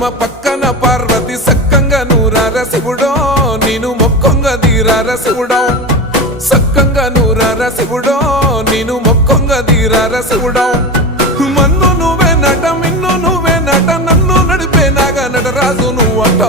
పరశురామ పక్కన పార్వతి సక్కంగా నూరార శివుడో నేను మొక్కొంగ దీరార శివుడో సక్కంగా నూరార శివుడో నేను మొక్కొంగ దీరార శివుడో మన్ను నువ్వే నట మిన్ను నువ్వే నట నన్ను నడిపే నాగ నటరాజు నువ్వట